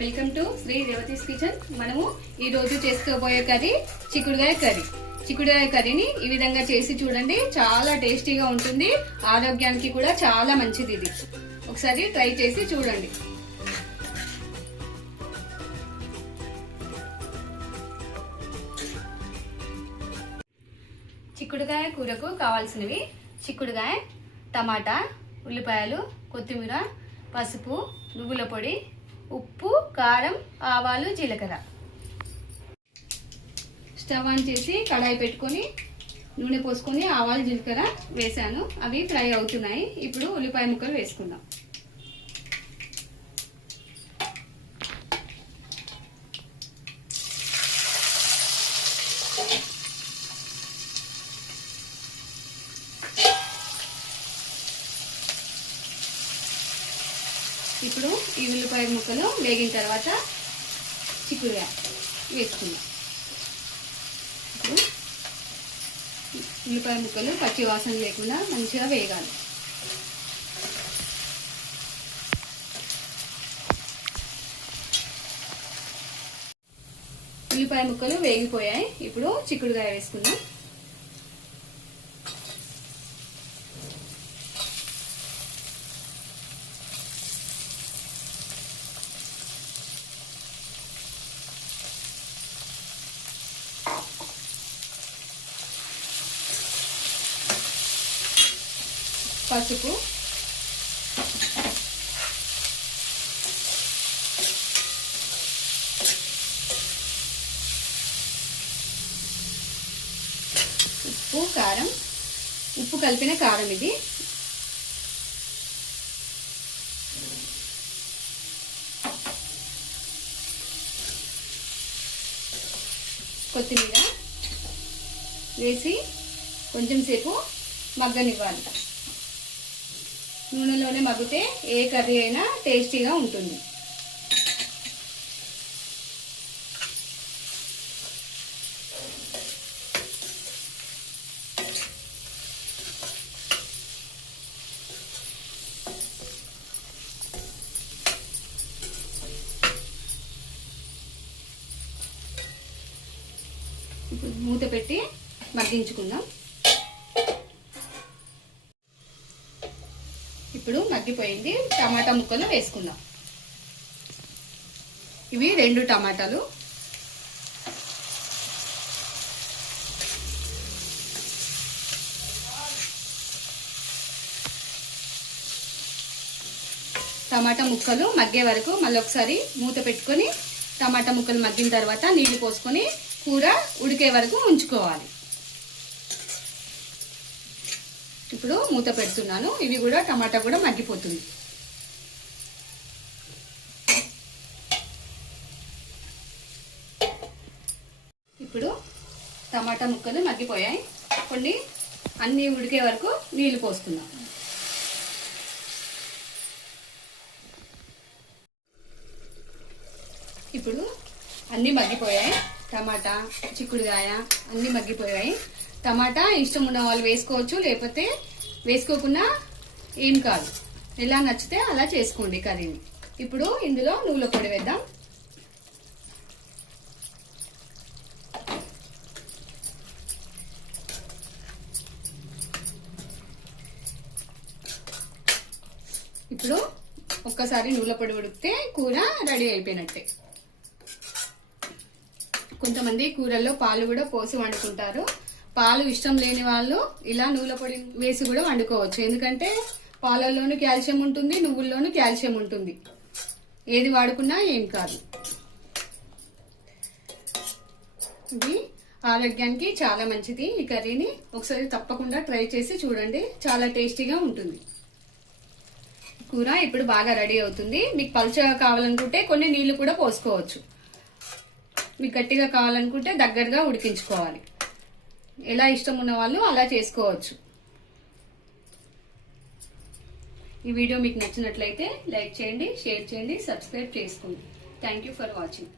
Welcome to Shri Revathi's kitchen. మనము ఈ రోజు చేసుకోబోయే కర్రీ చిక్కుడుగాయ కర్రీ. చిక్కుడుగాయ కర్రీని ఈ విధంగా చేసి చూడండి, చాలా టేస్టీగా ఉంటుంది, ఆరోగ్యానికి కూడా చాలా మంచిది. ఇది ఒకసారి ట్రై చేసి చూడండి. చిక్కుడుగాయ కూరకు కావాల్సినవి: చిక్కుడుగాయ, టమాటా, ఉల్లిపాయలు, కొత్తిమీర, పసుపు, నువ్వుల పొడి, ఉప్పు, కారం, ఆవాలు, జీలకర్ర. స్టవ్ ఆన్ చేసి కడాయి పెట్టుకొని నూనె పోసుకొని ఆవాలు, జీలకర్ర వేసాను. అవి ఫ్రై అవుతున్నాయి. ఇప్పుడు ఉల్లిపాయ ముక్కలు వేసుకుందాం. ఇప్పుడు ఈ ఉల్లిపాయ ముక్కలు వేగిన తర్వాత చిక్కుడుగాయ వేసుకుందాం. ఇప్పుడు ఉల్లిపాయ ముక్కలు పచ్చి వాసన లేకుండా మంచిగా వేగాలి. ఉల్లిపాయ ముక్కలు వేగిపోయాయి. ఇప్పుడు చిక్కుడుగాయ వేసుకుందాం. పసుపు, ఉప్పు, కారం. ఉప్పు కలిపిన కారం ఇది. కొత్తిమీర వేసి కొంచెం సేపు మగ్గనివ్వాలి. నూనెలోనే మగ్గితే ఏ కర్రీ అయినా టేస్టీగా ఉంటుంది. ఇప్పుడు మూత పెట్టి మగ్గించుకుందాం. ఇప్పుడు మగ్గిపోయింది. టమాటా ముక్కలు వేసుకుందాం. ఇవి 2 టమాటాలు. టమాటా ముక్కలు మగ్గే వరకు మళ్ళీ ఒకసారి మూత పెట్టుకొని టమాటా ముక్కలు మగ్గిన తర్వాత నీళ్లు పోసుకొని కూర ఉడికే వరకు ఉంచుకోవాలి. ఇప్పుడు మూత పెడుతున్నాను. ఇవి కూడా టమాటా కూడా మగ్గిపోతుంది. ఇప్పుడు టమాటా ముక్కలు మగ్గిపోయాయి. కొన్ని అన్ని ఉడికే వరకు నీళ్లు పోసుకుందాం. ఇప్పుడు అన్నీ మగ్గిపోయాయి. టమాటా, చిక్కుడుగాయ అన్నీ మగ్గిపోయాయి. టమాటా ఇష్టం ఉన్న వాళ్ళు వేసుకోవచ్చు, లేకపోతే వేసుకోకుండా ఏం కాదు. ఎలా నచ్చితే అలా చేసుకోండి కర్రీని. ఇప్పుడు ఇందులో నువ్వుల పొడి వేద్దాం. ఇప్పుడు ఒక్కసారి నువ్వుల పొడి ఉడికితే కూర రెడీ అయిపోయినట్టే. కొంతమంది కూరల్లో పాలు కూడా పోసి వండుకుంటారు. పాలు ఇష్టం లేని వాళ్ళు ఇలా నువ్వుల పొడి వేసి కూడా వండుకోవచ్చు. ఎందుకంటే పాలల్లోనూ కాల్షియం ఉంటుంది, నువ్వుల్లోనూ కాల్షియం ఉంటుంది. ఏది వాడుకున్నా ఏం కాదు. ఇది ఆరోగ్యానికి చాలా మంచిది. ఈ కర్రీని ఒకసారి తప్పకుండా ట్రై చేసి చూడండి, చాలా టేస్టీగా ఉంటుంది. కూర ఇప్పుడు బాగా రెడీ అవుతుంది. మీకు పలుచగా కావాలనుకుంటే కొన్ని నీళ్లు కూడా పోసుకోవచ్చు. మీకు గట్టిగా కావాలనుకుంటే దగ్గరగా ఉడికించుకోవాలి. ఎలా ఇష్టం ఉన్న వాళ్ళు అలా చేసుకోవచ్చు. ఈ వీడియో మీకు నచ్చినట్లయితే లైక్ చేయండి, షేర్ చేయండి, సబ్స్క్రైబ్ చేసుకోండి. Thank you for watching.